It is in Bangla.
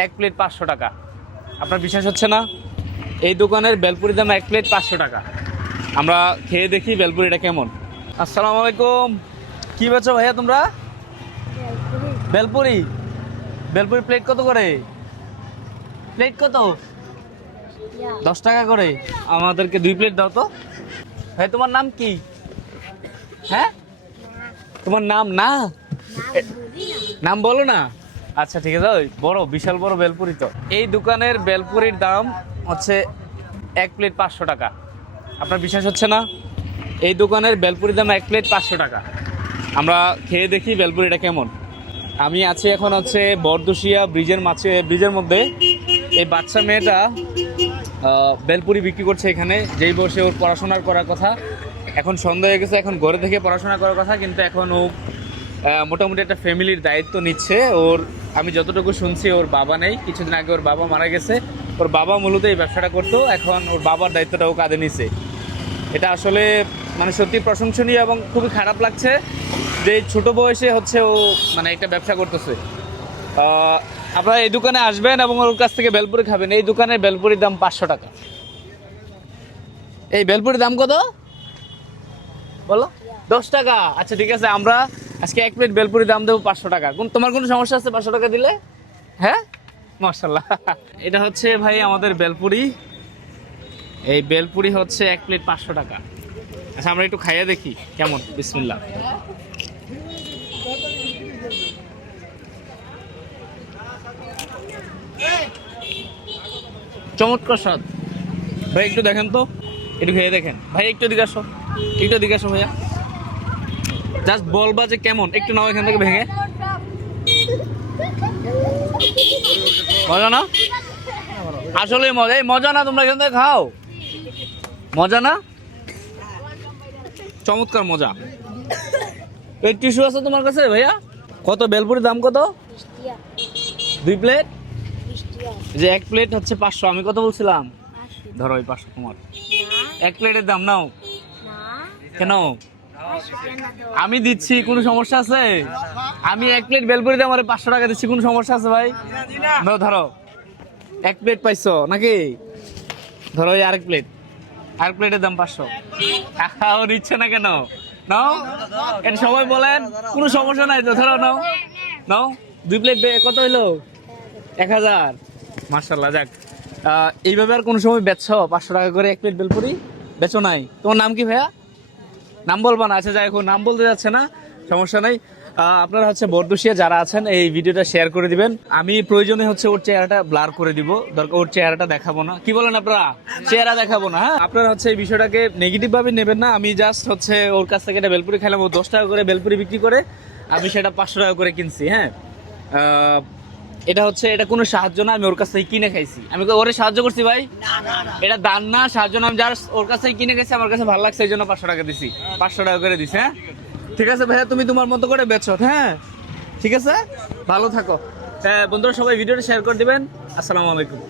এক প্লেট 500 টাকা। আপনার বিশ্বাস হচ্ছে না? এই দোকানের বেলপুরির দাম এক প্লেট 500 টাকা। আমরা খেয়ে দেখি বেলপুরিটা কেমন। আসসালামু আলাইকুম। কি বেচো ভাইয়া তোমরা? বেলপুরি। বেলপুরি প্লেট কত করে? প্লেট কত? 10 টাকা করে। আমাদেরকে 2 প্লেট দাও তো। ভাই তোমার নাম কি? হ্যাঁ, তোমার নাম না? নাম বলো না। আচ্ছা ঠিক আছে। ওই বড় বিশাল বড় বেলপুরি তো। এই দোকানের বেলপুরির দাম হচ্ছে এক প্লেট 500 টাকা। আপনার বিশ্বাস হচ্ছে না? এই দোকানের বেলপুরির দাম এক প্লেট 500 টাকা। আমরা খেয়ে দেখি বেলপুরিটা কেমন। আমি আছি এখন হচ্ছে বরদুশিয়া ব্রিজের মধ্যে। এই বাচ্চা মেয়েটা বেলপুরি বিক্রি করছে এখানে। যেই বসে ওর পড়াশোনার করার কথা, এখন সন্ধ্যা হয়ে গেছে, এখন ঘরে থেকে পড়াশোনা করার কথা, কিন্তু এখন ও মোটামুটি একটা ফ্যামিলির দায়িত্ব নিচ্ছে। ওর আমি যতটুকু শুনছি ওর বাবা নেই, কিছুদিন আগে ওর বাবা মারা গেছে। ওর বাবা মূলত এই ব্যবসাটা করতো, এখন ওর বাবার দায়িত্বটা ও কাঁধে নিছে। এটা আসলে মানে সত্যি প্রশংসনীয় এবং খুবই খারাপ লাগছে যে ছোট বয়সে হচ্ছে ও মানে একটা ব্যবসা করতেছে। আপনারা এই দোকানে আসবেন এবং ওর কাছ থেকে বেলপুরি খাবেন। এই দোকানের বেলপুরির দাম 500 টাকা। এই বেলপুরির দাম কত বলো? 10 টাকা। আচ্ছা ঠিক আছে, আমরা আজকে এক প্লেট বেলপুরির দাম দেবো 500 টাকা। তোমার কোনো সমস্যা আছে 500 টাকা দিলে? হ্যাঁ, মাশাআল্লাহ। এটা হচ্ছে ভাই আমাদের বেলপুরি। এই বেলপুরি হচ্ছে এক প্লেট 500 টাকা। আচ্ছা আমরা একটু খাইয়ে দেখি কেমন। বিসমিল্লাহ। চমৎকার স্বাদ ভাই, একটু দেখেন তো, একটু খেয়ে দেখেন ভাই। একটু দিকে আসো, একটু দিকে আসো ভাইয়া। জাস্ট বলবা যে কেমন, একটু নাও এখান থেকে ভেঙে। মজা না? আসলে মজা। এই মজা না, তোমরা এখান থেকে খাও। মজা না? চমৎকার মজা। এই টিস্যু আছে তোমার কাছে ভাইয়া? কত বেলপুরির দাম কত? 2 প্লেট? যে এক প্লেট হচ্ছে 500। আমি কত বলছিলাম? ধরো ওই 500 তোমার। এক প্লেটের দাম নাও। কেন? আমি দিচ্ছি, কোনো সমস্যা আছে? আমি এক প্লেট বেলপুরি দাম 500 টাকা দিচ্ছি, কোনো সমস্যা আছে ভাই? ধরো এক প্লেট পাইছো নাকি? ধরো ওই আরেক প্লেটের দাম 500। ও নিচ্ছে না কেন? নাও, এটা সবাই বলেন, কোনো সমস্যা নাই তো। ধরো নাও, নাও 2 প্লেট। কত হইলো? 1000। মাশাআল্লাহ। যাক, এইভাবে আর কোনো সময় বেচছো 500 টাকা করে এক প্লেট বেলপুরি? বেচো নাই? তোমার নাম কি ভাইয়া? নাম বলবা না? আচ্ছা যাই হোক, নাম বলতে যাচ্ছে না, সমস্যা নাই। আপনারা হচ্ছে বরদুশিয়া যারা আছেন এই ভিডিওটা শেয়ার করে দিবেন। আমি প্রয়োজনে হচ্ছে ওর চেহারাটা ব্লার করে দিব, দরকার ওর চেহারাটা দেখাবো না। কি বলেন আপনারা? চেহারা দেখাবো না। হ্যাঁ, আপনারা হচ্ছে এই বিষয়টাকে নেগেটিভ ভাবে নেবেন না। আমি জাস্ট হচ্ছে ওর কাছ থেকে একটা বেলপুরি খাইলাম। ও 10 টাকা করে বেলপুরি বিক্রি করে, আমি সেটা 500 টাকা করে কিনছি। হ্যাঁ, এটা কোনো সাহায্য না, আমি ওর কাছ থেকে কিনে খাইছি। আমি ওরে সাহায্য করছি ভাই? এটা দান না, সাহায্য না। আমি জাস্ট ওর কাছ থেকে কিনে খাইছি, আমার কাছে ভালো লাগছে, এই জন্য 500 টাকা দিছি। 500 টাকা করে দিছি। হ্যাঁ ঠিক আছে ভাইয়া, তুমি তোমার মতো করে বেচো। হ্যাঁ ঠিক আছে, ভালো থাকো। বন্ধুরা সবাই ভিডিওটা শেয়ার করে দিবেন। আসসালামু আলাইকুম।